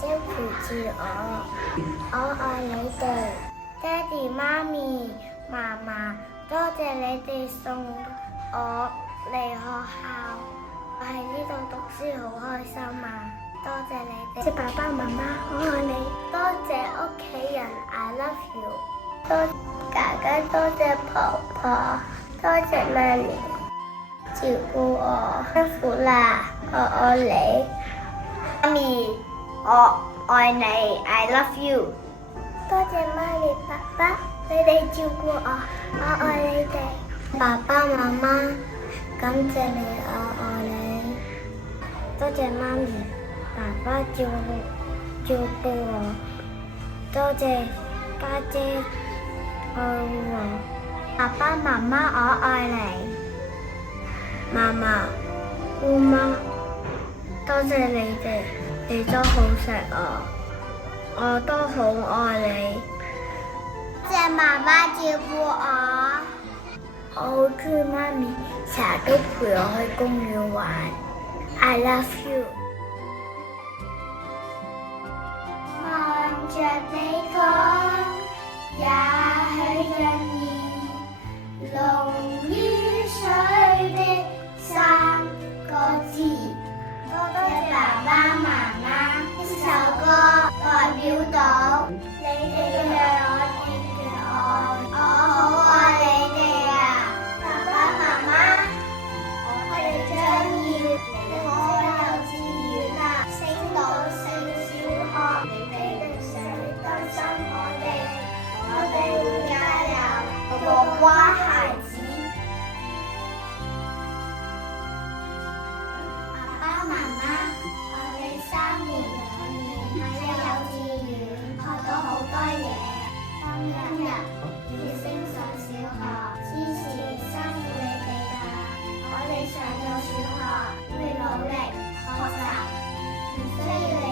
姐陪住我愛你哋，爹哋媽咪嫲嫲，多謝你哋送我嚟學校，我喺呢度讀書好開心啊！多謝你哋，謝爸爸媽媽，我愛你，多謝屋企人 ，I love you， 多哥哥，多謝婆婆，多謝媽咪照顧我，辛苦啦，我愛你，媽咪，我愛你 ，I love you， 多謝媽咪爸爸，你哋照顧我愛你哋，爸爸媽媽，感謝你，我愛你，多謝媽咪。爸爸照顧我，多謝家姐愛我，爸爸媽媽我愛你，嫲嫲姑媽多謝你哋，你都好錫我都好愛你。謝媽媽照顧我，我好中意媽咪，成日都陪我去公園玩。I love you。望着你講，也許因然濃於水的三個字。多謝爸爸媽媽，呢首歌代表到你哋讓我見見愛，我好愛你哋啊！爸爸媽媽，我哋將要離開幼稚園啦，升到小學。我哋會加油，做乖孩子。爸爸媽媽，我哋3年2年喺幼稚園學到好多嘢。今日要升上小學，之前辛苦你哋㗎。我哋上到小學會努力學習，唔需要你